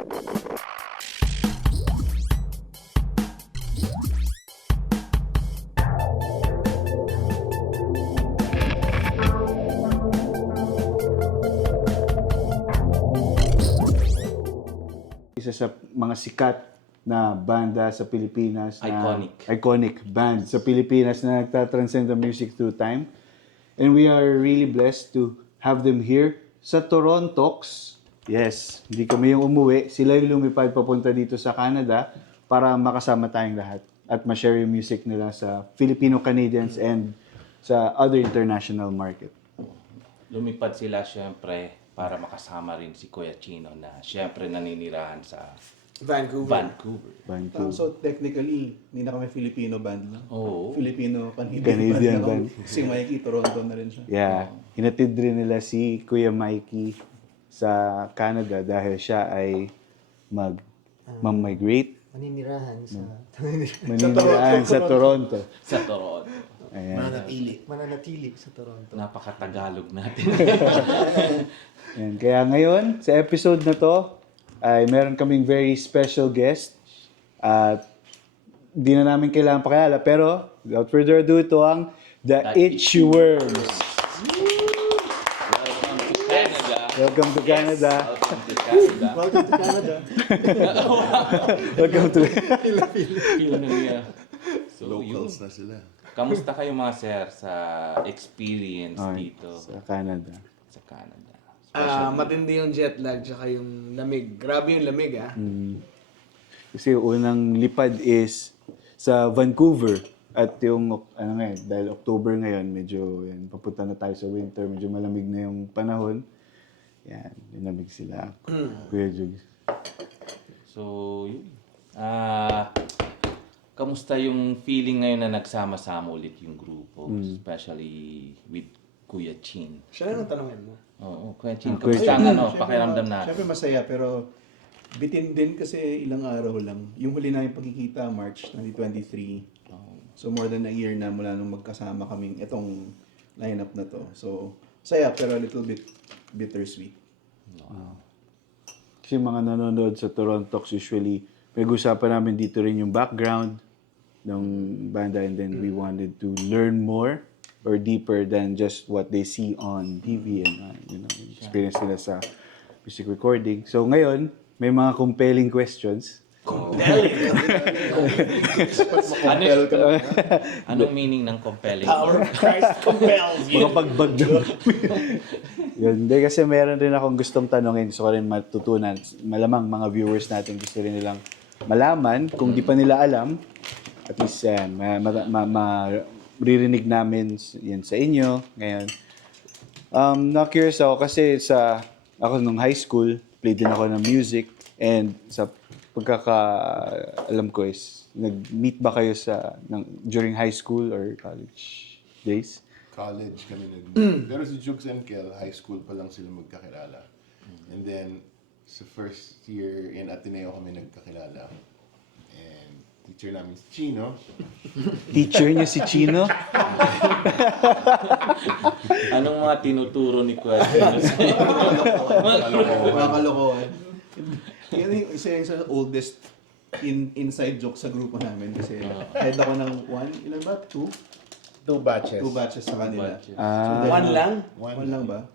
Isa sa mga sikat na banda sa Pilipinas. Iconic band sa Pilipinas na nagtatranscend the music through time. And we are really blessed to have them here sa Torontox. Yes, hindi kami yung umuwi. Sila yung lumipad papunta dito sa Canada para makasama tayong lahat at ma-share yung music nila sa Filipino-Canadians and sa other international market. Lumipad sila syempre para makasama rin si Kuya Chino na syempre naninirahan sa Vancouver. So technically, hindi na kami Filipino band lang. Oo. Filipino-Canadian band. Si Mikey, Toronto na rin siya. Yeah, hinatid rin nila si Kuya Mikey sa Canada dahil siya ay mag-migrate. Maninirahan sa Toronto. Sa Toronto. Ayan. Mananatili sa Toronto. Napaka-Tagalog natin. Ayan. Kaya ngayon, sa episode na to, ay meron kaming very special guest. At di na namin kailangan pakilala. Pero, without further ado, ito ang The Itchy Worms. Welcome to Canada. Welcome to Canada. Welcome to Welcome to Canada. So, Locals na sila. Kamusta kayo mga sir sa experience dito sa Canada? Sa Canada. Matindi yung jet lag tsaka yung lamig. Grabe yung lamig Kasi unang lipad is sa Vancouver. At yung, dahil October ngayon, medyo papunta na tayo sa winter, medyo malamig na yung panahon. Yan, linamig sila. Kuya Jugs. So, yun. Kamusta yung feeling ngayon na nagsama-sama ulit yung grupo? Especially with Kuya Chin. Siya lang ang tanongin mo. Oo, Kuya Chin. Kamusta ang pakiramdam natin? Siyempre masaya, pero bitin din kasi ilang araw lang. Yung huli na yung pagkikita, March 2023. So more than a year na mula nung magkasama kaming itong lineup na to. So, saya pero a little bit bittersweet. Kasi mga nanonood sa Toronto, usually, pinag-usapan namin dito rin yung background ng banda and then we wanted to learn more or deeper than just what they see on TV and experience nila sa music recording. So ngayon, may mga compelling questions. Anong meaning ng compelling? Power of Christ compels you. Mga pagbag Yun. Hindi, kasi meron rin akong gustong tanongin. Gusto ko rin matutunan. Malamang mga viewers natin gusto rin nilang malaman. Kung di pa nila alam, at least maririnig namin yan sa inyo ngayon. Na-curious ako kasi ako nung high school, play din ako ng music. And sa alam ko is, nag-meet ba kayo during high school or college days? College kami Pero si Jugs and Kel, high school pa lang sila magkakilala. And then, sa first year in Ateneo kami nagkakilala. And teacher namin si Chino. Teacher niyo si Chino? Anong mga tinuturo ni Kuya Chino sa inyo? Mga kalokohan. Yan yung isa yung sa oldest inside joke sa grupo namin kasi head ako ng ilan ba? Two batches sa kanila. One lang? One lang ba?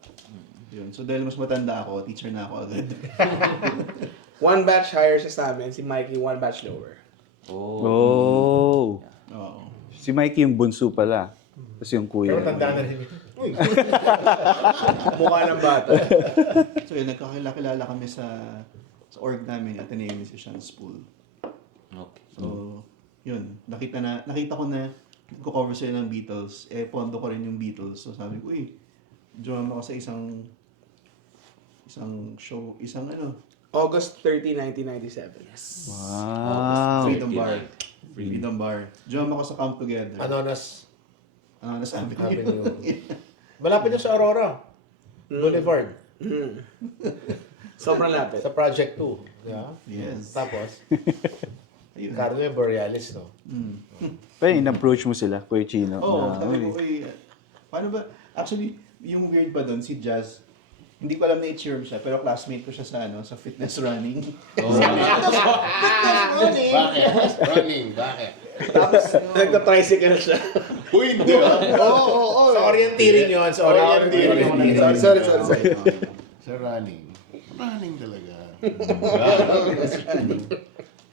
Yun. So dahil mas matanda ako, teacher na ako agad. One batch higher sa amin, si Mikey, one batch lower. Oh. Oo. Si Mikey yung bunso pala. Tapos yung kuya. Pero tanda na rin. Mukha ng bata. So yun, nagkakilala kami sa org namin, Ateneo Musicians Pool. Okay. So, yun. Nakita ko na nagko-cover sila ng Beatles. Pondo ko rin yung Beatles. So sabi ko, join ako sa isang show, August 30, 1997. Yes. Wow. Freedom Bar. Join ako sa Come Together. Anonas Avenue. Avenue. Malapit yun sa Aurora. Boulevard. Sobrang lapit. Sa Project 2. Yeah? Yes. Tapos, Ayun. Carlo Borealis, no? Pero in-approach mo sila, Kuya Chino. Oo, sabi ko, paano ba? Actually, yung weird pa doon, si Jazz, Hindi ko alam na Itchy Worms siya, pero classmate ko siya sa fitness running. Bakit? Running, bakit? Tapos, nagka-tricycle siya. Uy, hindi ah. Sa orienteering yun. Sa orienteering. Sorry. Sa running. Running talaga.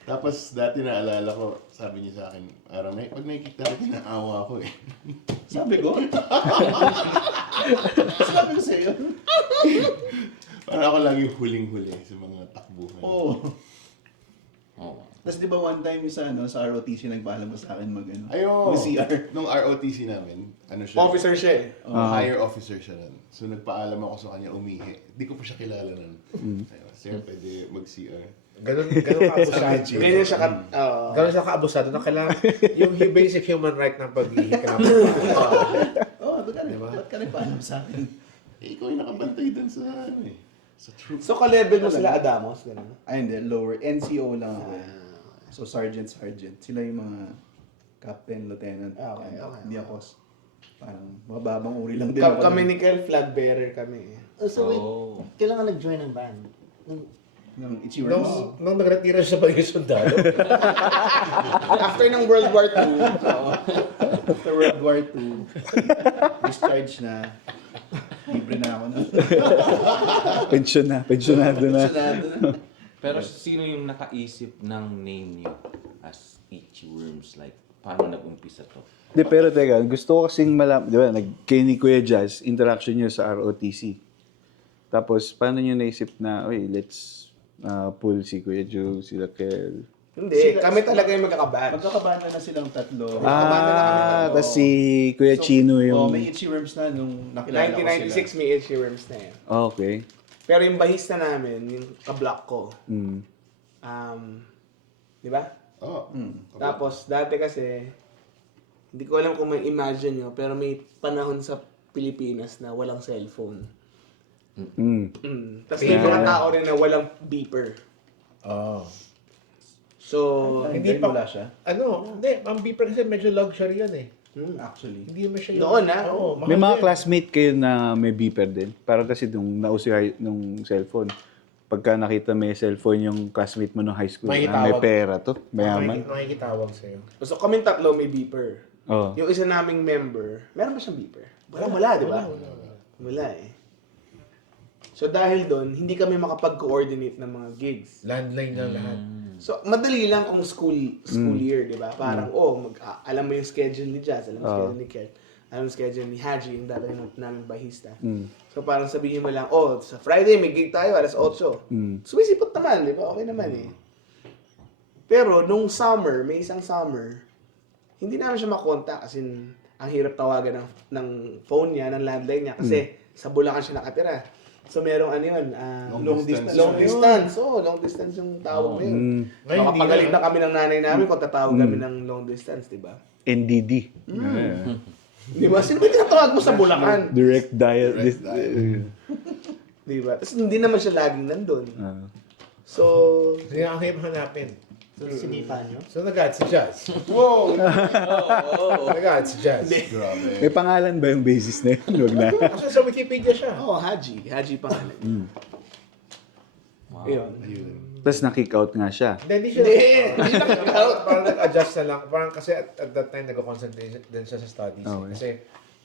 Tapos dati naalala ko, sabi niya sa akin, Aramay, pag nakikita ko, tinaawa ako eh. Sabi ko. Sabi ko sa'yo. Parang ako lagi huling-huli sa mga takbuhan. Oo. Oo. Tapos di ba one time sa ROTC nagpaalam mo sa akin Ayo, CR. nung ROTC namin, ano siya? Officer siya eh. Higher officer siya nun. So nagpaalam ako sa kanya umihi. Hindi ko pa siya kilala nun. Ayun, sir, pwede mag-CR. Ganun ka-abusado. Ganyan siya Ganun siya ka-abusado na kailangan yung basic human right ng pag-ihi ka. Ba't ka nagpaalam sa akin? Eh, ikaw yung nakabantay dun sa sa troop. So, ka-level mo sila Adamos, gano'n? Ay, hindi. Lower. NCO lang ako. So, sergeant. Sila yung mga captain, lieutenant. Okay. Hindi ako. Parang mababang uri lang din Kami ni Kel, flag bearer kami. So wait, kailangan nag-join ng band? Ng Itchy Worms. Nung nagretira siya sa pagiging sundalo, After ng World War II, After World War II, discharge na. Libre na ako na. Pensyonado na. Pero sino yung nakaisip ng name niyo as Itchy Worms? Like, paano nag-umpisa to? Di, pero teka, gusto ko kasing di ba, kay ni Kuya Jazz, interaction nyo sa ROTC. Tapos, paano nyo naisip na, let's pull si Kuya Joe, sila Kel. hindi. Kami talaga yung magkakabatch. Magkakabanda na silang tatlo. Tapos si Kuya Chino yung... may Itchy Worms na nung nakilala ko sila. 1996 may Itchy Worms na yan. Okay. Pero yung bahista namin, yung ka-block ko, Mm. di ba? Oh. Tapos, dati kasi, hindi ko alam kung may imagine nyo, pero may panahon sa Pilipinas na walang cellphone. Mm. Tapos may mga tao rin na walang beeper. So, Hindi Hindi pa- wala siya. ang beeper kasi medyo luxury yan eh. Actually. Hindi mo siya Noon, ah. Oo, May mahal mga yan. classmate kayo na may beeper din. Parang kasi nung nauso nung cellphone, pagka nakita may cellphone yung classmate mo nung high school, may Makikitawag. pera to, mayaman. Makikitawag sa'yo. so kaming tatlo may beeper. Oh. Yung isa naming member, meron ba siyang beeper? Wala, di ba? Wala eh. So dahil doon, hindi kami makapag-coordinate ng mga gigs. Landline ng lahat. So madali lang kung school year, di ba? Parang, alam mo yung schedule ni Jazz, alam mo yung schedule ni Kel, alam mo yung schedule ni Haji, yung dati namin bahista. So parang sabihin mo lang, sa Friday may gig tayo, alas 8. Sumisipot naman, di ba? Okay naman eh. Pero nung summer, may isang summer, hindi namin siya makontak kasi ang hirap tawagan ng phone niya, ng landline niya kasi sa Bulacan siya nakatira. So merong Long distance. long distance. Long distance yung tawag na yun. Ngayon, hindi Makapagalit na. na kami ng nanay namin kung tatawag kami ng long distance, di ba? NDD. Yeah. Di ba? Sino ba yung tinatawag mo sa Bulacan? Direct dial. Di ba? Tapos hindi naman siya laging nandun. So, Kasi ang hirap hanapin. So sinipa nyo? So nag-add si Jazz. Wow! Nag-add si Jazz. Grabe. May pangalan ba yung basis na yun? Huwag na. Kasi sa Wikipedia siya. Haji. Haji pangalan. Ayun. Ayun. Tapos na-kick out nga siya. Hindi siya. Hindi. Parang nag-adjust na lang. Parang kasi at that time nag-concentrate din siya sa studies. Okay. Kasi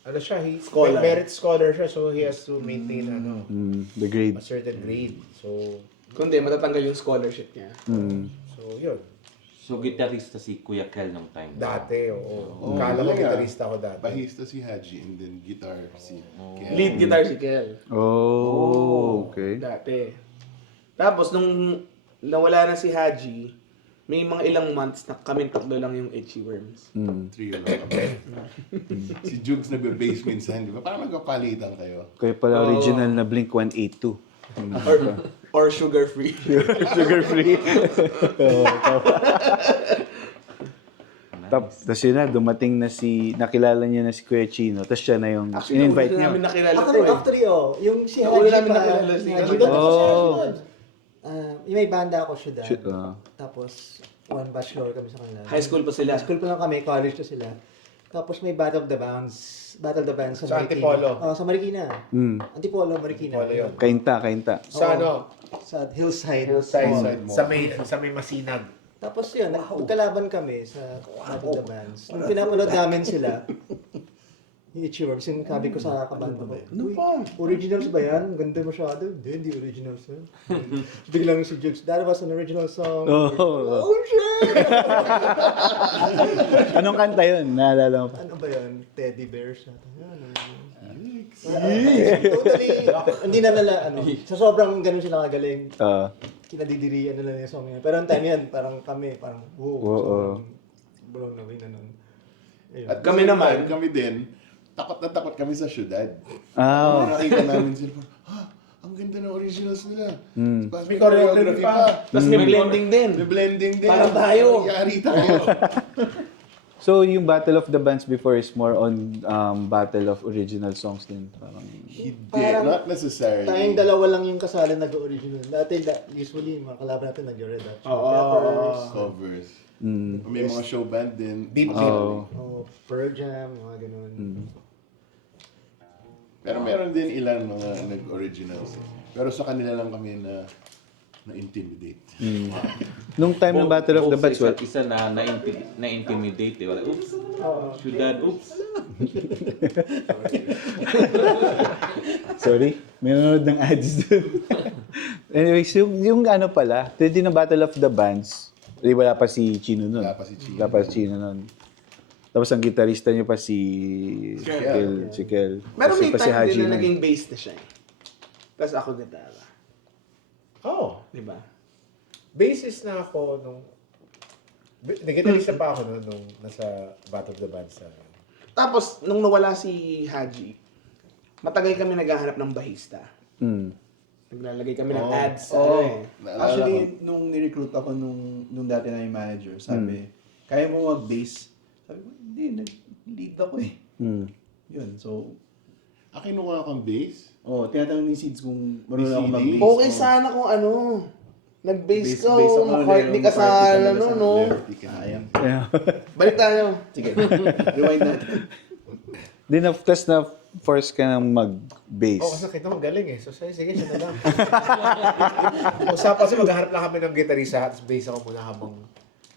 ano siya, Scholar. merit scholar siya, so he has to maintain The grade. a certain grade. So Kundi matatanggal yung scholarship niya. yun. So, gitarista si Kuya Kel nung time. Dati, oo. Kala ko gitarista ako dati. Bahista si Haji and then guitar si Kel. Lead guitar si Kel. Okay. Dati. Tapos nung nawala na si Haji, may mga ilang months na kami tatlo lang yung Itchy Worms. Trio lang kami. Si Jugs nagbe-bass minsan, di ba? Parang nagkapalitan kayo. Kaya pala original na Blink 182. Or sugar free. Sugar free. Tapos yun na, dumating na nakilala niya na si Kuya Chino. Tapos siya na yung in-invite Actually, niyo. namin nakilala to Actually, eh. actually, yung si Yung Haji una namin pa, nakilala si Haji Haji. doon, tapos si Haji Oh. doon. Yung may banda ako siya Shoot, Tapos, one bachelor kami sa kanila. High school pa sila. High school pa lang kami, college na sila. Tapos may Battle of the Bands. Battle of the Bands Sa Antipolo. Oh, sa Marikina. Mm. Antipolo, Marikina. Antipolo yun. Kainta. Sa Oo. ano? Sa Hillside. Hillside. Mall. Sa may Masinag. Tapos yun, nagkalaban kami sa Battle of the Bands. Nung pinapanood namin sila, yung Itchy Worms, yung sabi ko sa kabanda ko, "Uy, originals ba yan? Ganda masyado." Hindi originals yan. Biglang si Jukes, "That was an original song." Oh. Oh shit! Anong kanta yun? Naalala mo pa? Ano ba yun? Teddy Bears? Totally, hindi na nila, sa sobrang ganun sila kagaling, kinadidirian nila yung song yan. Pero ang time yan, parang kami, parang, Oo. bulong na win na nun. Ayun. At Kami naman. Kami din, takot na takot kami sa syudad. Ah. Nakita namin sila, ang ganda ng originals nila. Tapos May choreography pa. Tapos may blending din. May blending din. Parang tayo. Yari tayo. So, yung Battle of the Bands before is more on battle of original songs din. Parang, Hindi, Parang not necessarily. Tayong dalawa lang yung kasali nag-original. Dati, usually, mga kalaban natin nag-Red Hot Chili Peppers. Covers. mm, May mga show band din. Deep oh, Pearl Jam, yung mga ganun. Pero meron din ilan mga nag-originals. Pero sa kanila lang kami na-intimidate. nung time ng Battle of the Bands, well, Isa na-intimidate. Wala, oops. Syudad, oops. sorry, may nanonood ng ads dun. Anyways, yung ano pala, din ng Battle of the Bands, wala pa si Chino nun. Wala pa si Chino. Wala pa si Chino nun. Tapos ang gitarista niyo pa si Kel. Si Kel. Pero may Kasi pa si time Haji din na nun. naging bass na siya. Tapos ako gitara. Oh, Di ba? basis na ako nung... Nag-gitarista pa ako nung nasa Battle of the Bands. Tapos, nung nawala si Haji, matagal kami naghahanap ng bahista. Mm. Naglalagay kami ng ads sa Oh, ano eh. Naalala actually, ko. nung ni-recruit ako nung dati na yung manager, sabi, kaya mo mag-bass? Sabi ko, hindi, nag-lead ako eh. Mm. Yun, so, Kinuha kang bass? tinatanong ni Seeds kung marunong ako CD? mag-bass. Okay sana kung ano, nag-bass ka Bass o ako, McCartney ka sa McCartney ano, talaga sa no? Liberty ka. Ayan. Yeah. Balik tayo. Sige, rewind natin. Di na, tas na force ka ng mag-bass. Oh, kasi kita mo galing eh. So, sige, siya na lang. Usapan kasi maghahanap lang kami ng gitarista at bass ako muna habang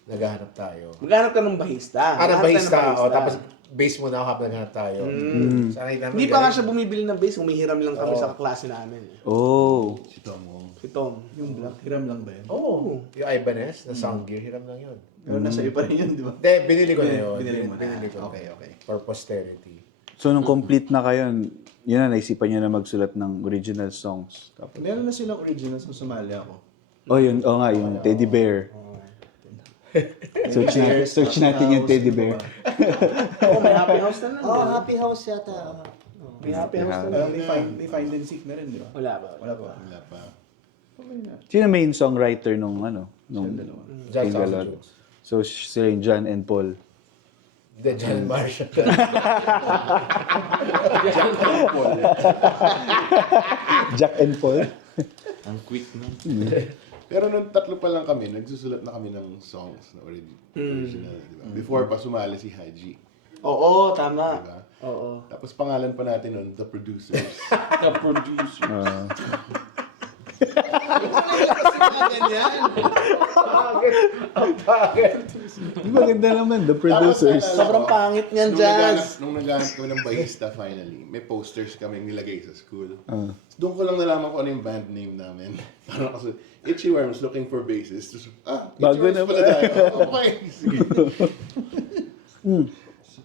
naghahanap tayo. Maghanap ka ng bahista. Ng Maghanap ka bahista. ng O, tapos bass muna ako habang naghahanap tayo. So, nakita namin Hindi pa nga galing. siya bumibili ng bass, humihiram lang kami sa kaklase namin. Oh. Si Tomo. Si Tom. Yung black, hiram lang ba yun? Oo. Yung Ibanez na sound gear, hiram lang yun. Pero nasa iyo pa rin yun, di ba? Hindi, binili ko na yun. Binili mo na. Binili ko. Okay, okay. For posterity. So, nung complete na kayo, yun na, naisipan niyo na magsulat ng original songs. Tapos, Meron na silang originals nung sumali ako. oh, yun, nga, yung Teddy Bear. Search natin yung Teddy Bear. Oo, may happy house na nun. Oh, Happy House yata. May happy house na nun. Pero may find and seek na rin, di ba? Wala ba? Wala pa. Wala pa. Okay na. Sino main songwriter nung nung dalawa. John yung Sausage dalawa? Jones. So, sila yung John and Paul. The John Marshall. Jack and Paul? Ang quick nun. Pero nung tatlo pa lang kami, nagsusulat na kami ng songs na original. Diba? Before pa sumali si Haji. Oo, tama. Diba? Oo. Tapos pangalan pa natin nun, The Producers. The producer. Ganyan. Maganda naman, the producers. Tapos, Sobrang pangit niyan, Jazz. Nung naghanap kami ng bahista finally, may posters kami nilagay sa school. Doon ko lang nalaman kung ano yung band name namin. Parang kasi, Itchy Worms looking for bassist. Tapos, Itchy Bago Worms na pala tayo. Okay, sige.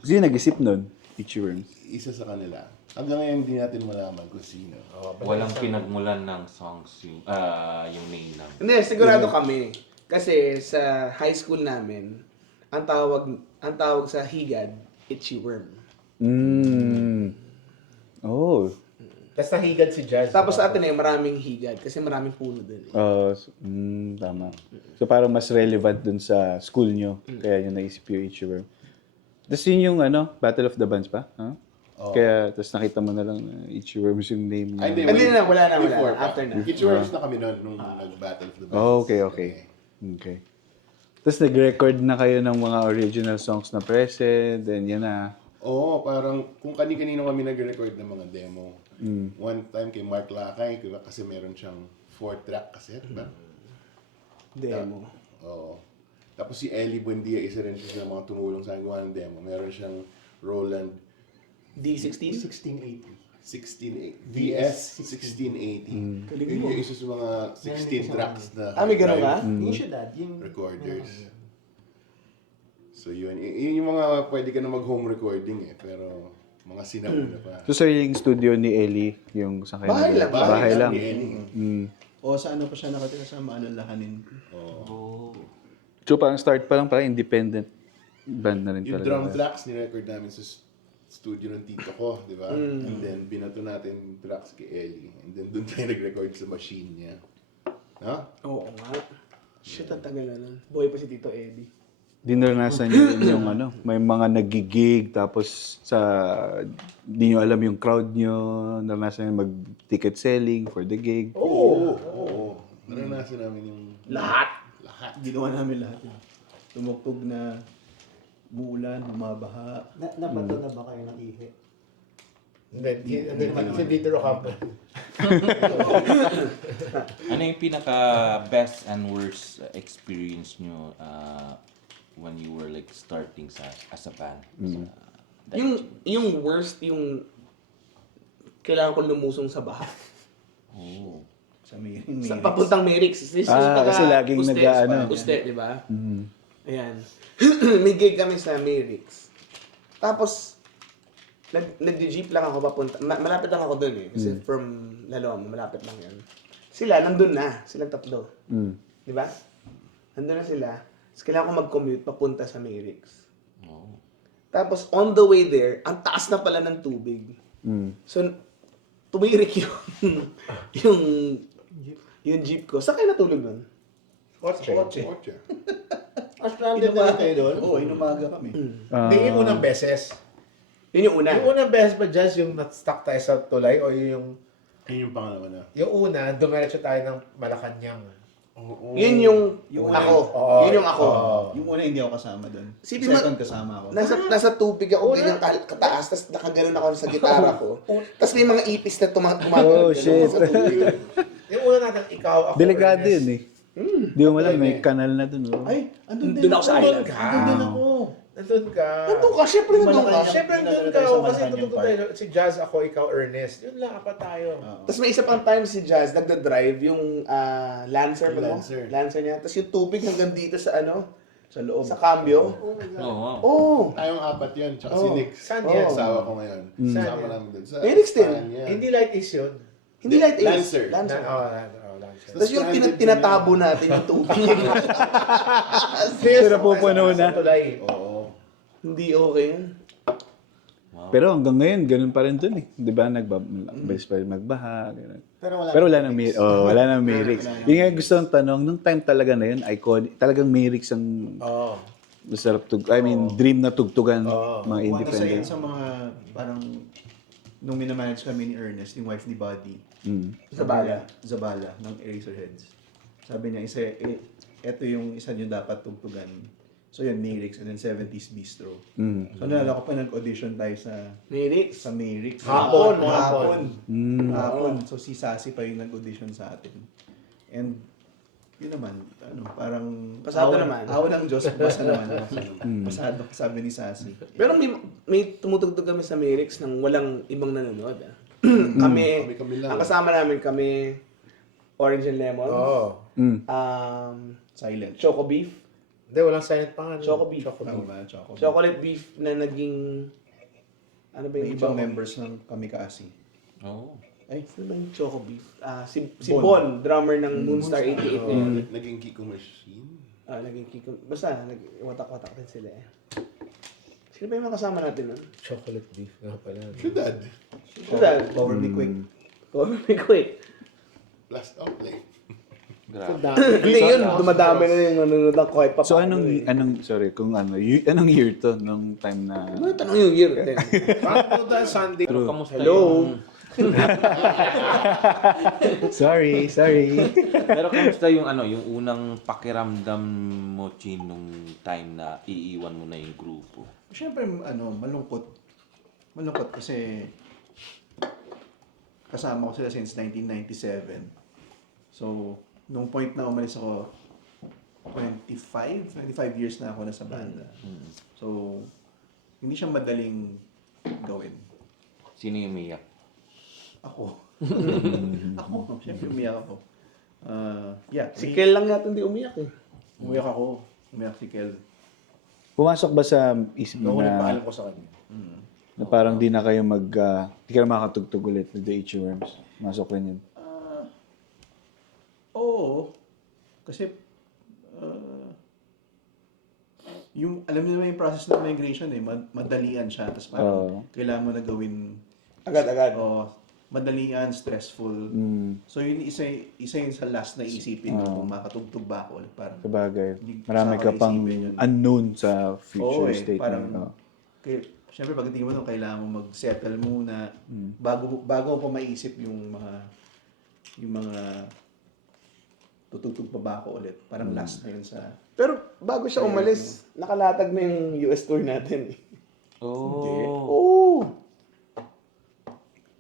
Sino nag-isip nun? Itchy Worms. Isa sa kanila. Hanggang ngayon hindi natin malaman kung sino. Walang pinagmulan ng songs yung name ng. Hindi, sigurado kami. Kasi sa high school namin, ang tawag sa higad, itchy worm. Oh. Tapos nahigad si Jazz. Tapos sa atin maraming higad kasi maraming puno dun. Tama. So parang mas relevant dun sa school nyo. Kaya nyo naisip yung Itchy Worm. Tapos yun yung Battle of the Bands pa? Huh? Kaya, tapos nakita mo na lang na Itchy Worms yung name Ay, niya. Hindi na, wala na. Before pa. After na. Itchy Worms na kami noon nung nag-Battle of the Bands. Oh, okay. Okay. Tapos nag-record na kayo ng mga original songs na present, then yan na. Oo, parang kung kani-kanino kami nag-record ng mga demo. One time kay Mark Lakay, kasi meron siyang 4-track cassette ba? Demo. Oo. Tapos si Ellie Buendia, isa rin siya sa mga tumulong sa gawa ng demo. Meron siyang Roland D16? 1680. VS 1680. Yun yung isa sa mga 16 tracks na May ganun ka? Yung siya, Dad. Yung recorders. So yun, yun yung mga pwede ka na mag-home recording pero mga sinauna pa. So sir, yung studio ni Ellie, yung sa kayo Bahay lang. Bahay lang. Ni Ellie. O sa ano pa siya nakatira sa Maalalahanin. So parang start pa lang, parang independent band na rin Yung talaga. drum tracks ni-record namin sa studio ng tito ko, di ba? And then binato natin yung tracks kay Ellie. And then doon tayo nag-record sa machine niya. Ha? Oo nga. Shit, ang tagal na nun. Buhay pa si Tito Eddie. Di naranasan niyo yung ano, may mga nagigig, tapos di nyo alam yung crowd nyo, naranasan niyo mag-ticket selling for the gig. Oo. Naranasan namin yung Lahat! Ginawa namin lahat. Tumugtog na muulan, bumabaha. Nabato na ba kayo ng ihi? Hindi dito Rocampo. Ano yung pinaka best and worst experience nyo when you were like starting as a band? Yung worst, yung kailangan ko lumusong sa baha. Oh. Sa Miring. Sa papuntang Merix. Kasi laging nag-ano. Uste, di ba? Ayan. May gig kami sa Merix. Tapos, nag-jeep lang ako papunta. Malapit lang ako dun eh. Kasi from Laloma, malapit lang yan. Sila, nandun na. Silang tatlo. Di ba? Nandun na sila. Tapos kailangan ko mag-commute papunta sa Merix. Oh. Tapos, on the way there, ang taas na pala ng tubig. So, tumirik yung jeep ko. Saan kayo natulog nun? Kotse. kotse. Stranded na lang kayo doon? Oo, inumaga kami. Hindi yung unang beses. Yun yung una. Yung unang beses ba, Jazz, yung stuck tayo sa tulay o yung... Ayun yung pangalawa na. Yung una, dumiretso tayo ng Malacanang. Oo. Yun yung Yung ako. Oo. Yun yung ako. Yung una hindi ako kasama doon. Sipin mo- Second kasama ako. Nasa tubig ako, ganyan kataas, tapos nakaganon ako sa gitara ko. Tapos may mga ipis na Oh, shit. sa tubig. Yung una natin, ikaw, ako, Delikado Ernest. yun eh. Di mo alam, may kanal na dun. Oh. Ay, andun din Doon ako sa Nandun island. ka. Andun din ako. Nandun ka. Nandun ka, syempre nandun ka. Malacanang. Siyempre, nandun ka. Sa Kasi Malacanang tutugtog tayo. Si Jazz, ako, ikaw, Ernest. Yun lang, apat tayo. Tapos may isa pang time si Jazz, nagda-drive yung Lancer ba mo? Lancer. Lancer niya. Tapos yung tubig hanggang dito sa Sa loob. sa cambio. Oh, wow. Oh, Tayong apat yun, tsaka si Nick. Saan yan? Asawa ko ngayon. Saan Sama yan? namin doon. Sa Merix din. Espanya. Hindi light is yun. hindi light is. Lancer. Lancer. Lancer. Tapos yung tinatabo natin yung tubig. Pero pupuno na. Sa tulay. Oo. Hindi okay yun. Pero hanggang ngayon, ganun pa rin dun eh. Di ba? Best pa rin magbaha. Ganun. Pero wala nang wala nang lyrics. Yung nga gusto kong tanong, nung time talaga na yun, iconic, talagang lyrics ang Oo. masarap dream na tugtugan, mga Isa independent. yun sa mga parang nung minamanage kami ni Ernest, yung wife ni Buddy. Zabala ng Eraserheads. Sabi niya, ito yung isa nyo dapat tugtugan. So yun, Merix and then 70s Bistro. So nalala ko pa nag-audition tayo sa Lyrics. Merix. Hapon. Hapon. So si Sassy pa yung nag-audition sa atin. And yun naman, parang Pasado awa- naman. Awa ng Diyos, basta naman. Pasado, sabi ni Sassy. Pero may tumutugtog kami sa Merix nang walang ibang nanonood. Kami lang. Ang kasama namin kami, Orange and Lemon, Oo. Silent. Choco Beef, Hindi, walang silent pa nga. Choco beef. Tama ba? Choco. Chocolate Beef na naging, ano ba May yung ibang Choco? members ng Kamikasi. Oh. Ay, ano ba yung Choco Beef? Si Bon, drummer ng Moonstar 88 na yun. Naging Kiko Machine. Naging kiko. Basta, nag-watak-watak din sila eh. Sino ba yung mga kasama natin nun? Chocolate beef nga pala. Syudad. Sila, Power Me Quick. may quick. Last outlet. Grabe. Hindi yun, dumadami na yung nanonood ng kahit pa So paano eh. anong year to nung time na Ano tanong yung year? Parang Sunday. Pero kamusta Hello? yung Sorry. Pero kamusta yung yung unang pakiramdam mo, Chin, nung time na iiwan mo na yung grupo? Siyempre, malungkot. Malungkot kasi kasama ko sila since 1997. So, nung point na umalis ako, 25 years na ako nasa banda. So, hindi siya madaling gawin. Sino yung umiyak? Ako. Ako, siyempre umiyak ako. Yeah, Si Kel lang yata hindi umiyak eh. umiyak ako. Umiyak si Kel. Pumasok ba sa isip mo Noong na, nagpaalam ko sa kanya. na parang di na kayo di ka na makakatugtog ulit with the Itchy Worms? Masok rin yun. Oo. Kasi, alam niyo naman yung process ng migration madalian siya. Tapos parang kailangan mo na gawin, Agad-agad. madalian, stressful. So yun, isa yun sa last na isipin ko kung makatugtog ba ako. Parang, Sabagay. Hindi Marami ka kasama pang isipin yun. unknown sa future Oo state. parang, mo. syempre pagdating mo nung kailangan mo mag-settle muna bago mo pa maisip yung mga tutugtog pa ba ako ulit. Parang last na yun sa... Pero bago siya umalis, nakalatag na yung US tour natin eh. Oh. Oo.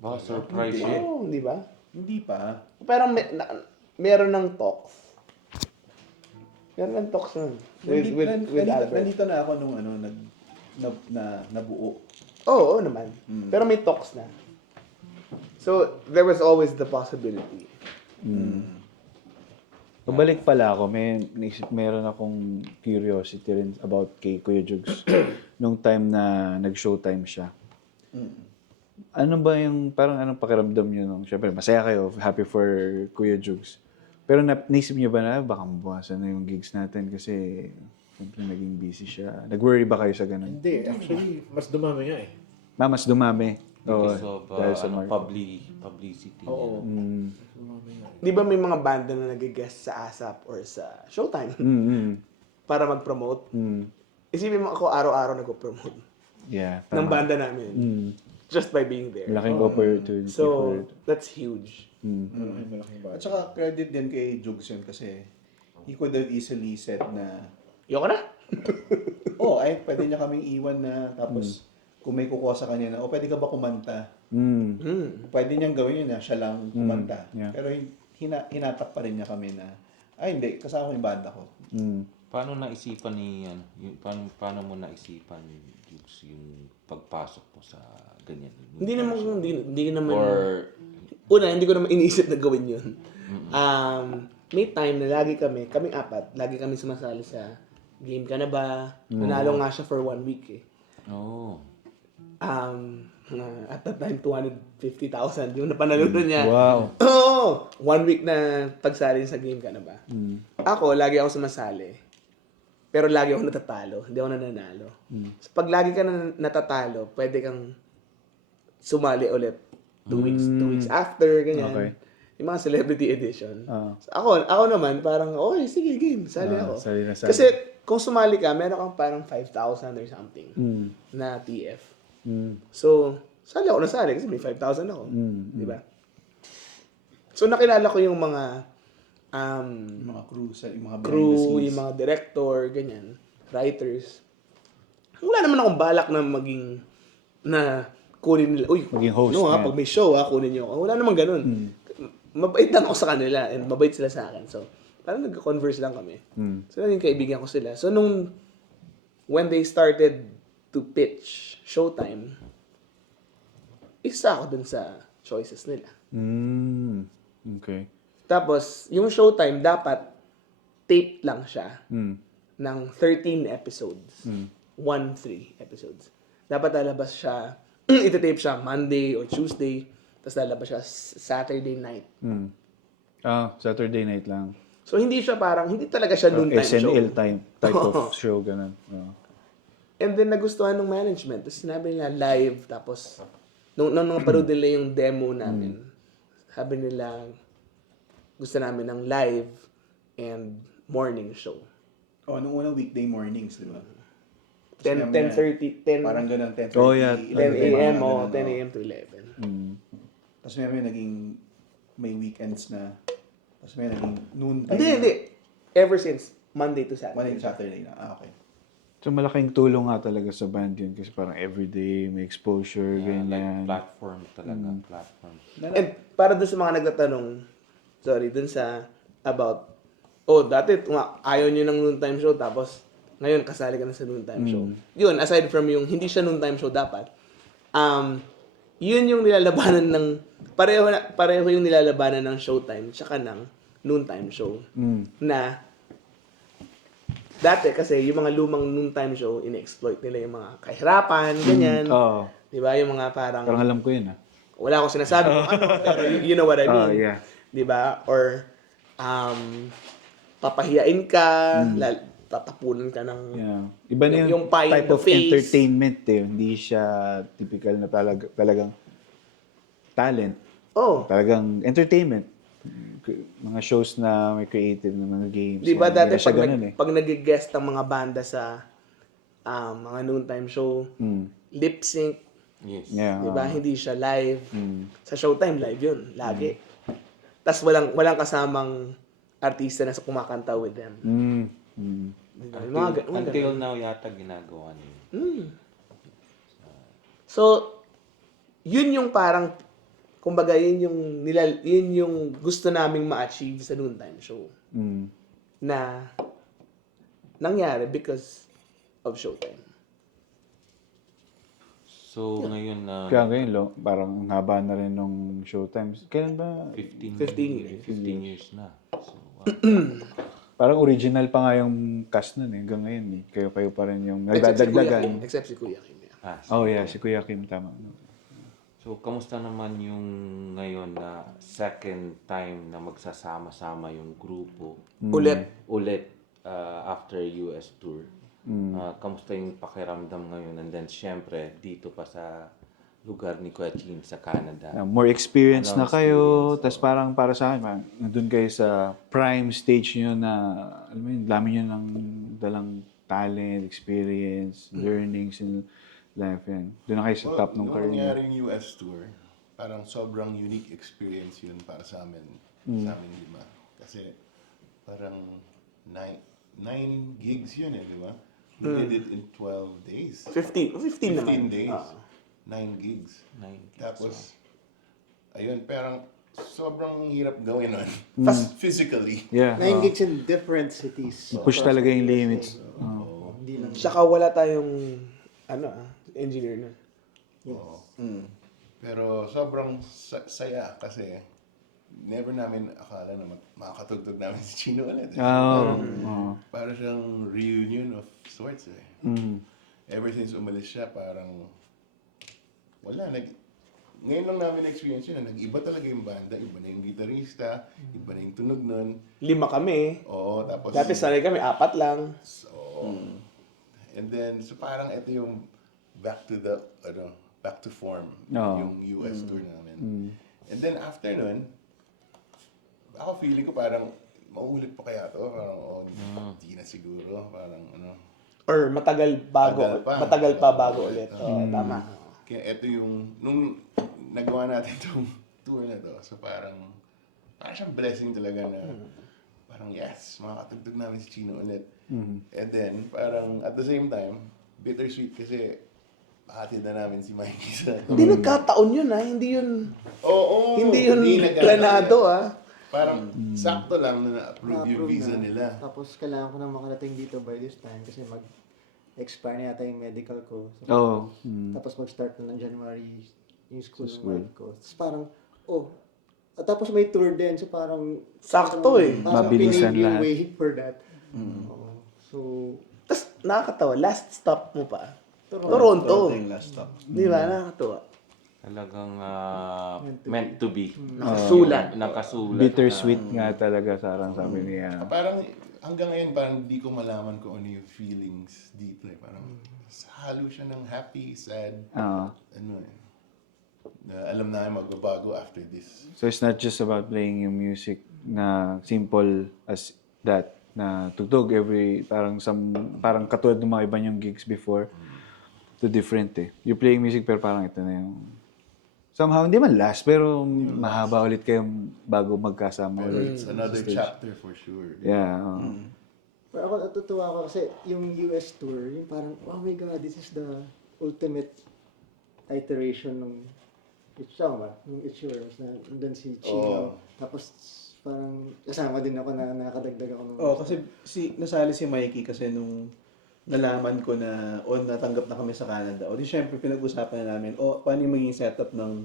Baka surprise siya. Oo, di ba? Hindi pa. Pero meron ng talks. Meron ng talks nun. With Albert. Nandito na ako nung nabuo. Oo naman. Pero may talks na. So, there was always the possibility. Pabalik pala ako, meron akong curiosity rin about kay Kuya Jugs. Nung time na nag-showtime siya. Ano ba yung, parang anong pakiramdam niyo nung, syempre masaya kayo, happy for Kuya Jugs. Pero naisip niyo ba na, baka mabawasan na yung gigs natin kasi syempre naging busy siya. Nag-worry ba kayo sa ganun? Hindi, actually, mas dumami nga eh. Mas dumami. Because of dahil sa market. publicity. Oo. niya. Di ba may mga banda na nag-guest sa ASAP or sa Showtime para mag-promote? Isipin mo ako araw-araw nag-promote Yeah. ng Tama. banda namin. Just by being there. Malaking opportunity So, for it. that's huge. Malaking At bagay. saka credit din kay Jugs yun kasi he could have easily said na, Yoko na? pwede niya kaming iwan na tapos kung may kukuha sa kanya na, pwede ka ba kumanta? Pwede niyang gawin yun na siya lang kumanta. Yeah. Pero hinatak pa rin niya kami na, hindi, kasama ko yung banda ko. Paano naisipan paano mo naisipan yung pagpasok mo sa ganyan? Hindi naman. Or Una, hindi ko naman iniisip na gawin yun. May time na kaming apat, lagi kami sumasali sa Game Ka Na Ba? Nanalo nga siya for 1 week eh. oh. At that time, 250,000 yung napanalunan niya. Wow. Oo! 1 week na pagsali sa Game Ka Na Ba? Ako, lagi ako sumasali. Pero lagi ako natatalo. Hindi ako nananalo. So, pag lagi ka na natatalo, pwede kang sumali ulit 2 weeks after, ganyan. Okay. Yung mga celebrity edition. Ah. So, ako naman, parang, sige, game, sali ako. Sali na sali. Kasi, kung sumali ka, meron kang parang 5,000 or something na TF. So, sali ako nasali kasi may 5,000 ako. Di ba? So, nakilala ko yung mga Yung mga crew, yung mga behind the crew, scenes. yung mga director, ganyan, writers. Wala naman akong balak na kunin nila. Uy, Maging host, no ha, yeah. pag may show kunin niyo ako. Wala naman ganun. Mabait lang ako sa kanila and mabait sila sa akin. So, parang nag-converse lang kami. So, naging kaibigan ko sila. So, when they started to pitch Showtime, isa ako dun sa choices nila. Okay. Tapos, yung Showtime, dapat tape lang siya ng 13 episodes. 1-3 episodes. Dapat lalabas siya, iti-tape siya Monday or Tuesday, tapos lalabas siya Saturday night. Saturday night lang. So, hindi talaga siya noontime show. SNL type of show, ganun. And then, nagustuhan ng management. Tapos sinabi nila live, tapos, nung naparoon nila yung demo namin, sabi nila, gusto namin ng live and morning show. Nung unang weekday mornings, di ba? 10:30, 10 Parang ganun, 10:30. Oh, yeah. 10 a.m. o 10 a.m. to 11. Tapos may naging may weekends na. Tapos may naging noon time. Hindi. Ever since Monday to Saturday. Monday to Saturday na. Okay. So malaking tulong nga talaga sa band yun kasi parang everyday may exposure, Yeah, like ganyan. platform talaga, platform. And para dun sa mga nagtatanong, dun sa about, dati ayaw nyo ng noontime show, tapos ngayon kasali ka na sa noontime show. Yun, aside from yung hindi siya noontime show dapat, yun yung nilalabanan ng, pareho yung nilalabanan ng showtime tsaka ng noontime show. Na, dati kasi yung mga lumang noontime show, ine-exploit nila yung mga kahirapan, ganyan. Oo. Di ba? Yung mga parang Parang alam ko yun wala akong sinasabi kung ano, pero you know what I mean. Oh, yeah. 'Di ba? Or papahiyain ka, tatapunan ka ng Yeah. Iba na Yung pie in type the of face. entertainment eh. Hindi siya typical na talagang talent. Talagang entertainment. Mga shows na may creative na mga games. 'Di ba Hindi dati na siya pag ganun eh. pag nag-guest ang mga banda sa mga noontime show, lip sync, Yes. Yeah. 'di ba? Hindi siya live. Sa Showtime live 'yun, lagi. Tas walang kasamang artista na sa kumakanta with them. Di ba? Yung mga Until ganun. now yata ginagawa niyo. So, yun yung parang, kumbaga, yun yung gusto naming ma-achieve sa noontime show. Na nangyari because of Showtime. So ngayon na Kaya ngayon, parang ang haba na rin nung Showtime. Kailan ba? 15 years. 15 years na. So Parang original pa nga yung cast nun eh. Hanggang ngayon eh. Kayo pa rin yung Except si Kuya Kim. nagdadagdagan. Except si Kuya Kim. Yeah. Oh yeah, si Kuya Kim, tama. So, kamusta naman yung ngayon na second time na magsasama-sama yung grupo ulit after US tour? Kamusta yung pakiramdam ngayon? And then, syempre, dito pa sa lugar ni Kuya Chin sa Canada. More experience na kayo. Tapos parang para sa akin, nandun kayo sa prime stage nyo na, alam mo yun, dami nyo ng dalang talent, experience, learnings in life yan. Doon na kayo sa top ng nung career. nangyari yung US tour, parang sobrang unique experience yun para sa amin. Sa amin lima. Kasi parang 9 gigs yun di ba? We did it in 12 days. 15 naman. 15 days. 9 gigs. 9 gigs. Tapos, ayun, parang sobrang hirap gawin nun. Physically. Yeah. 9 gigs in different cities. Push talaga yung limits. Hindi lang. Tsaka wala tayong, engineer na. Oo. Pero sobrang saya kasi never namin akala na makakatugtog namin si Chino ulit. Para siyang reunion of sorts eh. Ever since umalis siya, parang wala. Ngayon lang namin experience yun. Nag-iba talaga yung banda. Iba na yung gitarista. Iba na yung tunog nun. 5 kami. Oo, tapos... Dati sanay kami, 4 lang. So, and then, so parang ito yung back to form. Yung US tour namin. And then after nun, ako feeling ko parang mauulit pa kaya to. Parang, hindi na siguro. Parang, Or matagal pa bago ulit. Tama. Kaya ito yung, nung nagawa natin itong tour na to, so parang siyang blessing talaga na parang yes, makakatugtog namin si Chino ulit. And then, parang at the same time, bittersweet kasi hatid na namin si Mikey sa... Hindi nagkataon yun Hindi yun Hindi nagkataon planado yan. Parang sakto lang na na-approve yung visa nila. Tapos kailangan ko nang makarating dito by this time kasi mag-expire na yata yung medical ko. So, tapos mag-start na ng January yung school ng wife ko. Tapos parang, tapos may tour din. So parang, Sakto parang Mabilisan pinave yung lahat. way for that. So, Tapos nakakatawa, last stop mo pa. Toronto Toronto. yung last stop. Di ba? Nakakatawa. Talagang meant to be. Nakasulat. Nakasulat. Bittersweet nga talaga, sarang sabi niya. Parang hanggang ngayon parang di ko malaman kung ano yung feelings dito eh. Parang halo siya ng happy, sad, na alam na magbabago after this. So it's not just about playing yung music na simple as that na tugtog parang katulad ng mga iba niyong gigs before. To different eh. You're playing music pero parang ito na yung somehow, hindi man last, pero mahaba ulit kayong bago magkasama Pero ulit. it's another chapter for sure. Yeah. oo. Pero ako natutuwa ako kasi yung US tour, yung parang, oh my God, this is the ultimate iteration ng yung Itchworms na nandun si Chino. Tapos parang kasama din ako na nakadagdag ako ng... Kasi nasali si Mikey kasi nung nalaman ko na natanggap na kami sa Canada. Di syempre pinag-usapan na namin, paano yung magiging setup ng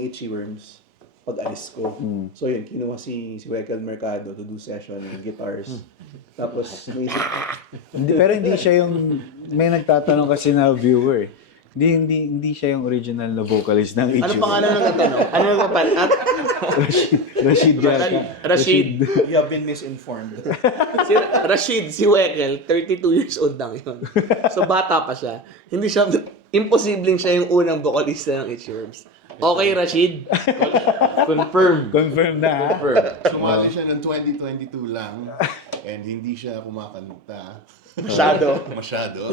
Itchy Worms pag alis ko. So yun, kinuha si Wekel Mercado to do session ng guitars. Tapos naisip Pero hindi siya yung, may nagtatanong kasi na viewer. Hindi siya yung original na vocalist ng Ano Itchy. pangalan ng katanong? Ano ang kapan? Rashid Gata. Rashid. you have been misinformed. Si Rashid, si Wekel, 32 years old lang yun. So bata pa siya. Hindi siya, imposibleng siya yung unang vocalista ng Itchworms. Okay, Rashid? Confirm. Confirm na ha? Confirm. Sumali siya ng 2022 lang and hindi siya kumakanta Masyado. masyado.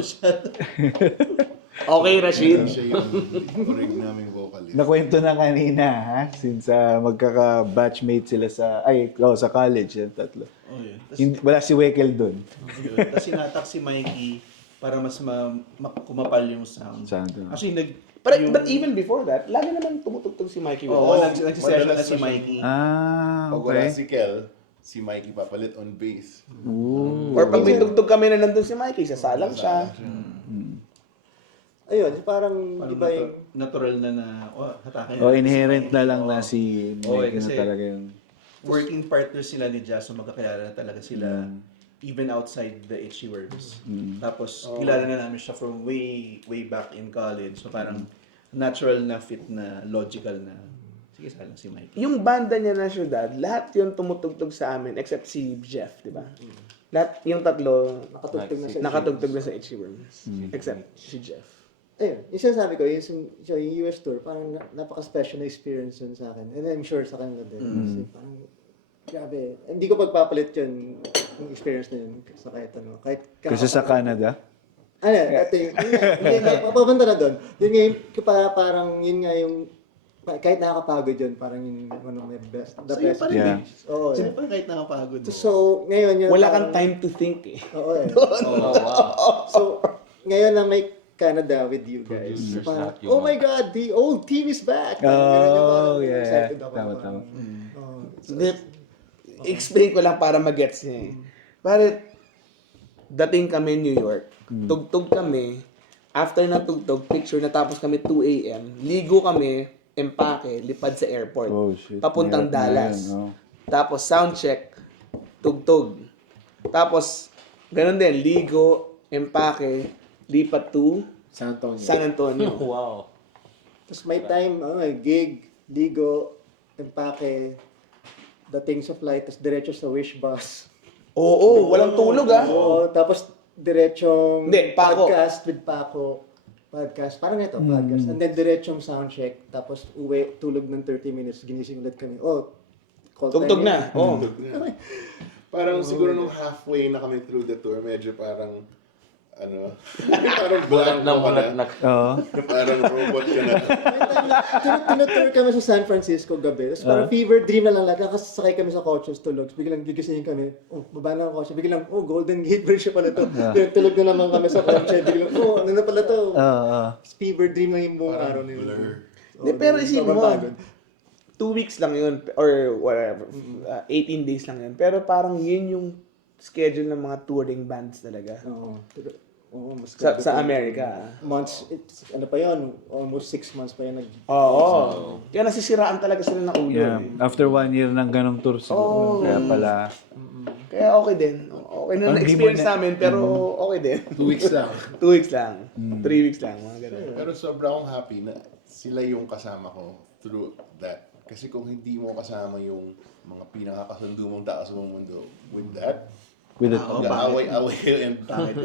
Okay, Rashid? Hindi siya yung rig naming vocalist. Nakwento na kanina ha? Since magkaka-batchmate sila sa college, yung tatlo. Wala si Wekel dun. Tapos sinatak si Mikey para mas kumapal yung sound. Actually, But even before that, lagi naman tumutugtog si Mikey. nagsisession na si Mikey. Pag wala Okay. si Kel, si Mikey papalit on bass. Or pag may tugtog kami na nandun si Mikey, sasalang siya. Ayun, parang Parang iba yung... natural na hatakin. Inherent na lang na si Mike na kasi talaga yung... working partners sila ni Jazz, so magkakilala na talaga sila even outside the Itchy Worms. Tapos kilala na namin siya from way back in college. So parang natural na fit na logical na sige sana si Mike. Yung banda niya na Syudad, lahat yun tumutugtog sa amin except si Jeff, di ba? Lahat, yung tatlo, Nakatugtog na sa nakatugtog na sa Itchy Worms. Except si Jeff. Ayun, yung sinasabi ko, yung US tour, parang napaka-special na experience yun sa akin. And I'm sure sa kanila din. Kasi parang, grabe. Hindi ko pagpapalit yun, yung experience na yun sa kahit ano. Kasi sa Canada? Ito yung papunta na doon. Yun nga yung, parang, yun nga yung, kahit nakakapagod yun, parang yun, one of my best, the best. Yeah. Oo. Siyempre kahit nakapagod. So, ngayon yun. Wala parang- kang time to think eh. Oo eh. Oh, wow. So, ngayon na may Canada with you guys. Producers Parang, lahat yung oh my God, the old team is back! Oh, yeah. Excited ako. Tama. Oh, Hindi, explain ko lang para mag-gets niya eh. Pare, dating kami New York, tugtog kami, after na tugtog, picture natapos kami 2 a.m., ligo kami, empake, lipad sa airport. Oh, shit. Papuntang Mahirap na Dallas. yan, oh. Tapos sound check, tugtog. Tapos, ganun din, ligo, empake, lipat to San Antonio. San Antonio. Wow. Tapos may time, gig, ligo, empake, dating sa flight, tapos diretso sa Wish Bus. Oo, walang tulog ah. Oo, tapos diretsong Hindi, Paco. podcast with Paco. Podcast, parang ito, podcast. And then diretsong sound check, tapos uwi, tulog ng 30 minutes, ginising ulit kami. Call Tugtog time na. Oo. Parang siguro nung halfway na kami through the tour, medyo parang parang blank Na ka munat na. na. Oo. Parang robot ka na. Tinutour kami sa San Francisco gabi. Tapos parang fever dream na lang lahat. Nakasakay kami sa kotse, tulog. Biglang gigisingin kami. Baba na ang kotse. Biglang, Golden Gate Bridge na pala to. Tulog na naman kami sa kotse. Biglang, ano na pala to. Fever dream lang yung buong araw na yun. Hindi, pero isipin mo, sobrang pagod. 2 weeks lang yun, or whatever, 18 days lang yun. Pero parang yun yung schedule ng mga touring bands talaga. Mas Sa Amerika. months, ano pa yun, almost 6 months pa yun. Oo. Kaya nasisiraan talaga sila ng ulo. Yeah. Eh. After 1 year ng ganong tour siguro. Kaya pala... Kaya okay din. Okay na Hindi na-experience mo na- namin, pero okay din. 2 weeks lang. 2 weeks lang. 3 weeks lang, mga ganun. Pero sobrang akong happy na sila yung kasama ko through that. Kasi kung hindi mo kasama yung mga pinakakasundo mong tao sa buong mundo with that, With it. mag-aaway-away and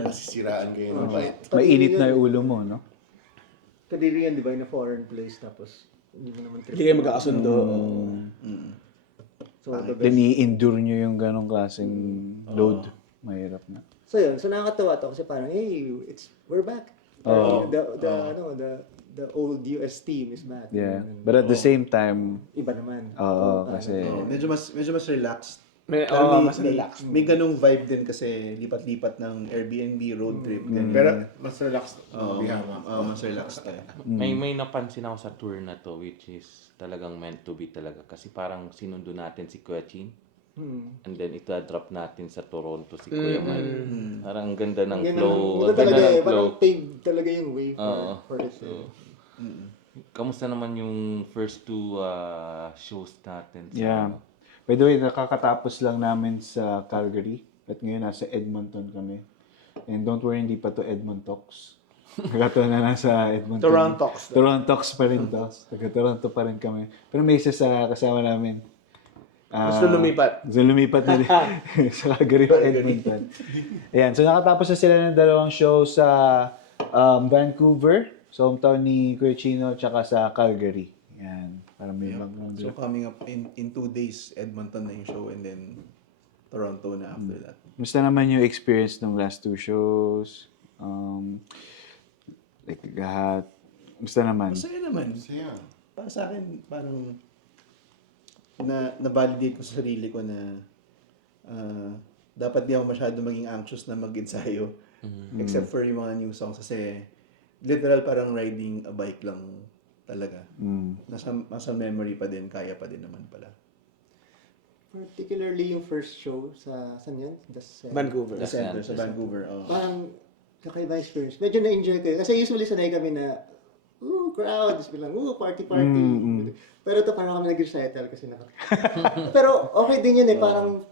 masisiraan kayo ng bait. Mainit na yung ulo mo, no? Kadiri yan, di ba, in a foreign place, tapos hindi mo naman trip. Hindi kayo magkakasundo. So, the best. Then i-endure nyo yung ganong klaseng load. Mahirap na. So yun, so nakakatawa to kasi parang, hey, we're back. The the old US team is bad. Yeah. But at the same time, Iba naman. oo, kasi Medyo mas relaxed. Mas relaxed. May ganung vibe din kasi lipat-lipat ng Airbnb, road trip. ganyan. Pero mas relaxed. Oo, Bihama. mas relaxed eh. May napansin ako sa tour na to which is talagang meant to be talaga kasi parang sinundo natin si Kuya Chin. And then ita-drop natin sa Toronto si Kuya Mike. Parang ang ganda ng flow. Ang ganda ng flow. Parang paved talaga yung way Oo. for this. Kamusta naman yung first two shows natin? yeah. By the way, nakakatapos lang namin sa Calgary at ngayon nasa Edmonton kami. And don't worry, hindi pa to Edmont Talks. Nagkataon na lang sa Edmonton. Torontox. Torontox pa rin to. Taga-Toronto pa rin kami. Pero may isa sa kasama namin. Gusto lumipat. Gusto lumipat na din sa Calgary o Edmonton. Ayan, so nakatapos na sila ng dalawang show sa Vancouver, sa hometown ni Kuya Chino, tsaka sa Calgary. Ayan, para may So coming up in 2 days, Edmonton na yung show and then Toronto na after that. Musta naman yung experience ng last 2 shows? Like, lahat. Musta naman? Masaya naman. Masaya. Para sa akin, parang na-validate ko sa sarili ko na dapat di ako masyado maging anxious na mag-ensayo. Except for yung mga new songs kasi literal parang riding a bike lang talaga. Nasa memory pa din, kaya pa din naman pala. Particularly yung first show sa saan yun? Vancouver. Sa center, sa Vancouver. Oh. Parang kakaiba experience. Medyo na-enjoy ko yun. Kasi usually sanay kami na crowds, bilang, party. Pero ito parang kami nag-recital kasi Pero okay din yun eh, parang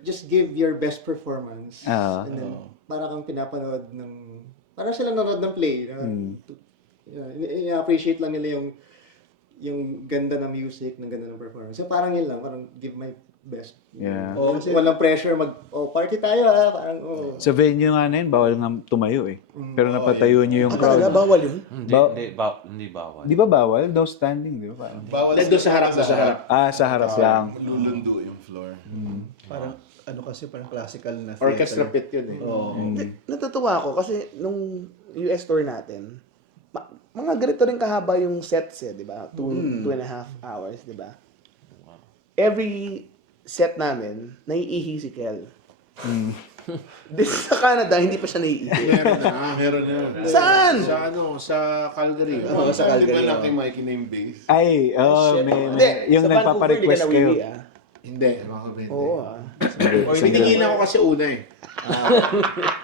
just give your best performance. And then, parang kang pinapanood ng, parang sila nanonood ng play. I-appreciate lang nila yung ganda ng music, ng ganda ng performance. So parang yun lang, parang give my best. Yeah. Walang pressure party tayo parang Sa venue nga na yun, bawal nga tumayo eh. Pero napatayo niyo yung crowd. Talaga, bawal yun? Hindi bawal. Di ba bawal? Daw standing, di ba? Parang. Bawal Doon sa harap, sa harap. Sa harap lang. Lulundo yung floor. Parang kasi parang classical na Orchestra theater. pit yun eh. Oo. Natutuwa ako kasi nung US tour natin, mga ganito rin kahaba yung sets eh, di ba? 2.5 hours, di ba? Every set namin, naiihi si Kel. This sa Canada, hindi pa siya naiihi. Meron na. Saan? Sa Calgary. Oo, sa Calgary. Di ba natin Mikey na yung bass? Ay, Hindi, yung sa Vancouver, hindi nagpaparequest ka kayo. nawiwi ah. Hindi, mga kabente. Oo O, hiningin ako kasi una eh.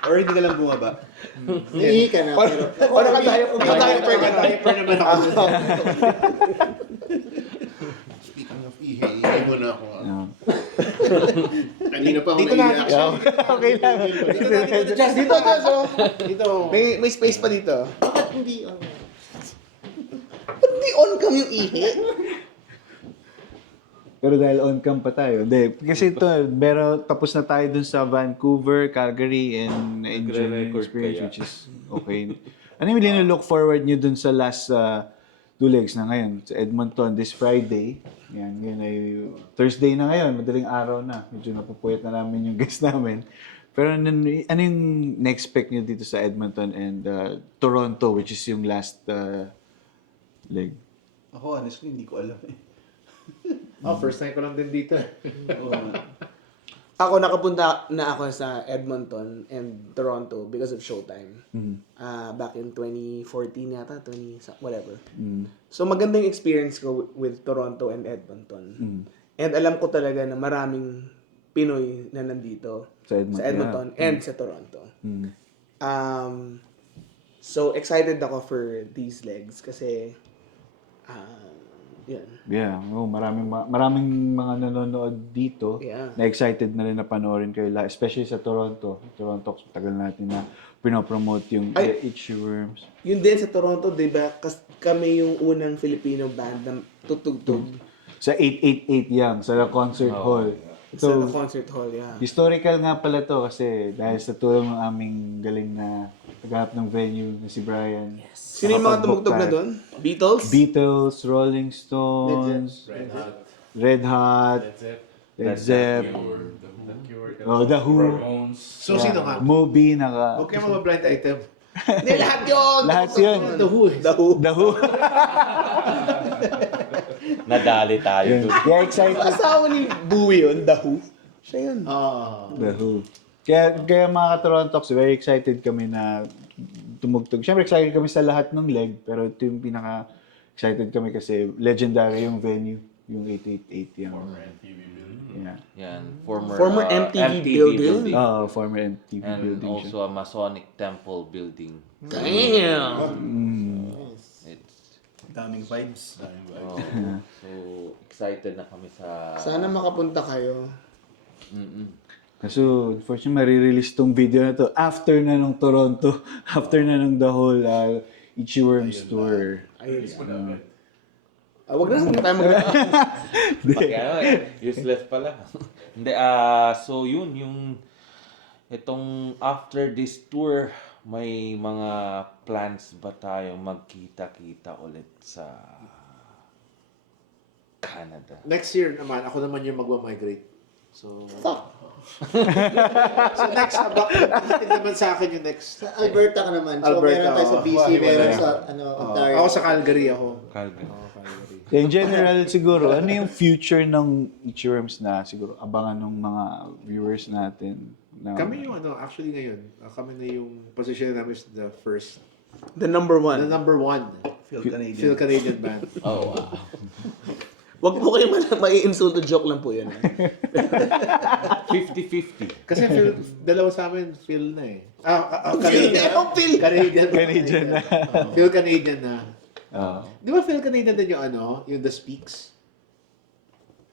Or hindi ka lang bumaba. naihi ka na. Pero Naka-diaper naman ako. Speaking of ihi mo na ako. Kanina pa ako Dito na. Okay lang. Dito, dito. May space pa dito. bakit hindi Ba't di on cam yung ihi? Pero dahil on cam pa tayo. Hindi. Kasi ito, tapos na tayo dun sa Vancouver, Calgary, and na-enjoy yung Nagre-record experience, kaya. which is okay. Ano yung look forward nyo dun sa last 2 legs na ngayon? Sa Edmonton, this Friday. Yan, yun ay Thursday na ngayon, madaling araw na. Medyo napupuyat na namin yung guest namin. Pero ano yung na-expect nyo dito sa Edmonton and Toronto, which is yung last leg? Ako, honestly, hindi ko alam eh. First time ko lang din dito. Ako nakapunta na ako sa Edmonton and Toronto because of Showtime. Back in 2014 yata, whatever. So maganda yung experience ko with Toronto and Edmonton. And alam ko talaga na maraming Pinoy na nandito Sa sa Edmonton and sa Toronto. So excited ako for these legs kasi yun. Yeah, maraming mga nanonood dito Yeah. na excited na rin na panoorin kayo, especially sa Toronto. Toronto, tagal natin na pinopromote yung Itchy-Worms. Yun din sa Toronto, di ba? Kami yung unang Filipino band na tutugtog Sa 888 Young, sa concert hall. sa concert hall, yeah. Historical nga pala to kasi dahil sa tulong ng aming galing na naghanap ng venue na si Brian. Sino yung mga Nakapag-book tumugtog na tayo. doon? Beatles? Beatles, Rolling Stones, Red Hot, Led Zepp, The Who, So, sino nga? Moby, Huwag kayo mga blind item. Hindi, lahat yun! Lahat yun. The Who. The Who. The Who. Nadali tayo dun. Kaya excited. Asawa ni Bowie yun, The Who. Siya yun. The Who. Kaya mga ka-Torontox, very excited kami na tumugtog. Siyempre excited kami sa lahat ng leg, pero ito yung pinaka-excited kami kasi legendary yung venue, yung 888 yung... Yeah. Yan, Former MTV building. Former MTV And building siya. also a Masonic Temple building. Damn! It's Daming vibes. oh, so excited na kami sa Sana makapunta kayo. Kaso, unfortunately, marirelease tong video na to after na nung Toronto, after na nung the whole Itchy Worms tour. Ayun. Wag na tayo useless pala. Hindi, so yun, yung itong after this tour, may mga plans ba tayo magkita-kita ulit sa Canada? Next year naman, ako naman yung magwa-migrate. So, Fuck! so next, bakit naman sa akin yung next? Sa Alberta ka naman. So, Alberta, meron tayo sa BC, meron sa Ontario. Ako sa Calgary ako. Calgary. In general, siguro, ano yung future ng Itchy Worms na siguro abangan ng mga viewers natin? Na, Kami yung actually ngayon, kami na yung position namin is the first, The number the one. number one Phil Canadian band. Oh, wow. Wag po kayo mai-insulto, joke lang po yun. 50-50. Kasi dalawa sa amin, Phil na eh. Phil! Canadian na. Phil Canadian na. Ah. Di ba Phil Canadian din yung yung The Speaks?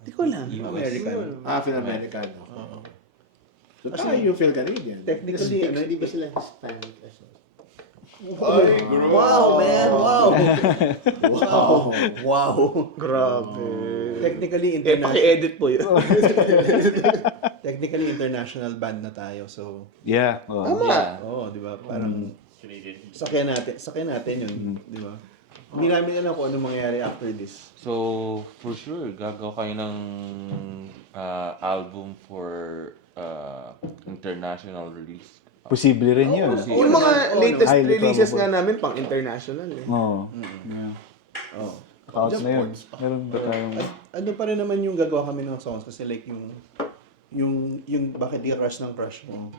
Hindi ko alam. American. Phil American. So tayo yung Phil Canadian. Technically, hindi ba sila Hispanic? Wow, man! Wow! Wow. Grabe. Technically, Paki-edit po yun. technically international band na tayo. So, Yeah. Oh. Yeah. di ba? Parang sakyan natin yun, di ba? Hindi namin alam kung ano mangyayari after this. So, for sure, gagawa kayo ng album for international release. Posible rin yun. Yung mga latest Highly releases probable. nga namin, pang international eh. Oo. Yeah. Out na yun. Meron ba tayong... Ano pa rin naman yung gagawa kami ng songs kasi like yung bakit di ka crush ng crush mo.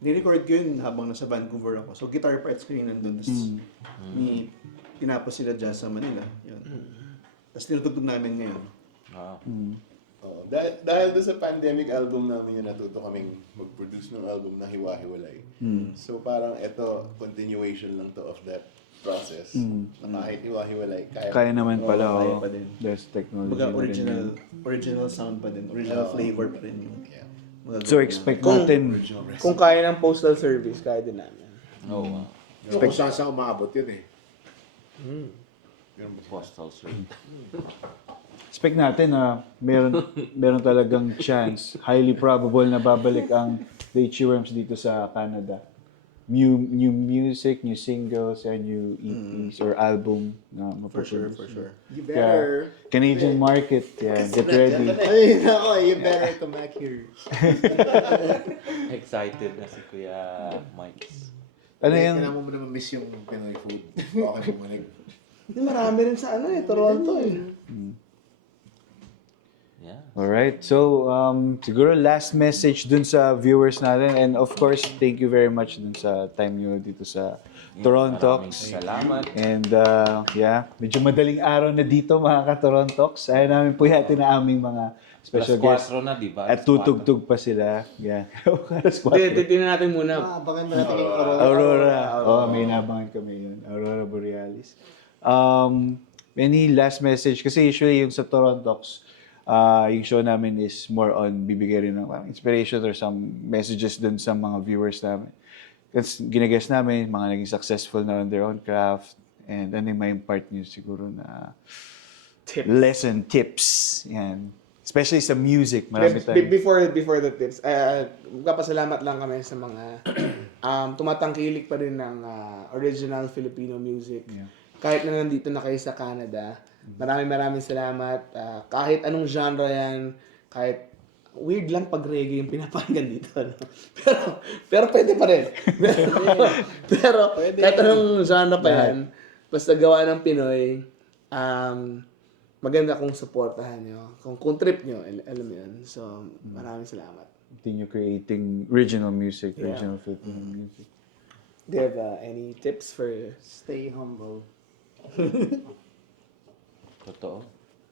Ni-record ko yun habang nasa Vancouver ako. So guitar parts ko yun nandun. Tapos tinapos sila dyan sa Manila. Yun. Tapos tinutugtog namin ngayon. Wow. Dahil doon sa pandemic album namin yung natuto kaming mag-produce ng album na hiwa-hiwalay. So parang ito, continuation lang to of that process. Na kahit hiwa-hiwalay, Kaya naman pala. kaya Oh. pa din. There's technology. Baga na rin yun. original sound pa din. Original flavor pa rin yung Yeah. magagawa So na. expect natin... Kung kaya ng postal service, kaya din namin. Oh, wow. Kung saan umabot yun eh. Postal service. Expect natin na meron talagang chance, highly probable na babalik ang The Itchy Worms dito sa Canada. New music, new singles, and new EPs or album na For sure, mapaproduce. for sure. You Kaya, better... Canadian market, yeah, get ready. Ay, nako, you better come back here. Excited na si Kuya Mike. Ano yung... Kailangan mo naman miss yung Pinoy food. Okay, bumalik. Hindi, marami rin sa Toronto eh. Yeah. Alright, so siguro last message dun sa viewers natin, and of course, thank you very much dun sa time nyo dito sa Torontox. Maraming salamat. And yeah, medyo madaling araw na dito mga ka-Torontox. Ayaw namin po yatin na aming mga special guests. +4 na, di ba? At tutugtug pa sila. Yeah. Alas 4. Titignan natin muna. Abangan mo natin yung Aurora. Aurora. Oh, may inabangan kami yun. Aurora Borealis. Any last message? Kasi usually yung sa Torontox, yung show namin is more on bibigay rin ng inspiration or some messages dun sa mga viewers namin. Kasi ginaguess namin, mga naging successful na on their own craft, and ano yung may impart nyo siguro na Tips. lesson, tips. Yan. Especially sa music, marami tayo. Before the tips, magpapasalamat lang kami sa mga tumatangkilik pa rin ng original Filipino music. Yeah. Kahit na nandito na kayo sa Canada, maraming salamat. Kahit anong genre yan, kahit weird lang pag reggae yung pinapakinggan dito. No? pero pwede pa rin. pero kahit anong genre pa yan, basta gawa ng Pinoy, maganda kung supportahan nyo. Kung trip nyo, alam mo yun. So, maraming salamat. Continue creating original music, original Filipino music. Do you have any tips for... Stay humble. Totoo.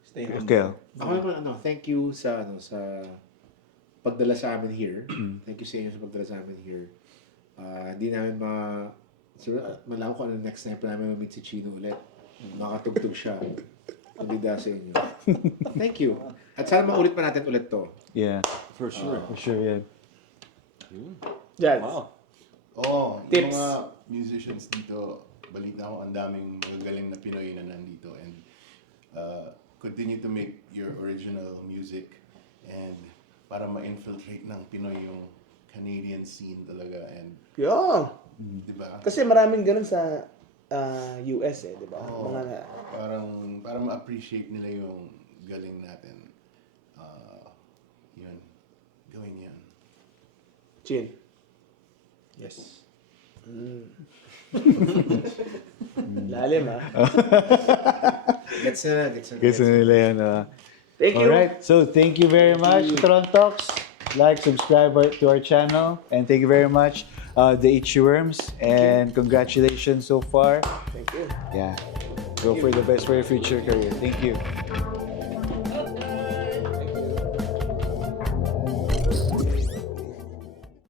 Stay home. Okay. Ako naman, thank you sa pagdala sa amin here. Thank you sa inyo sa pagdala sa amin here. Hindi namin malaman ko ano next time pa namin ma-meet si Chino ulit. Makatugtog siya. Pabida sa inyo. Thank you. At sana maulit pa natin ulit to. Yeah, For sure. for sure, yeah. Jazz. Wow. Oo, yung Tips. mga musicians dito, balita ko ang daming magagaling na Pinoy na nandito and continue to make your original music and para ma-infiltrate ng Pinoy yung Canadian scene talaga and Yo! di ba? Kasi maraming ganun sa US di ba? Oo, Mga para ma-appreciate nila yung galing natin. Yun. Gawin yan. Chin. Yes. Lalim Gets na. Guess na nila yan. Thank you. Alright, so thank you very much, Trontox. Like, subscribe to our channel, and thank you very much, the Itchyworms, and congratulations so far. Thank you. Yeah, go for the best for your future career. Thank you.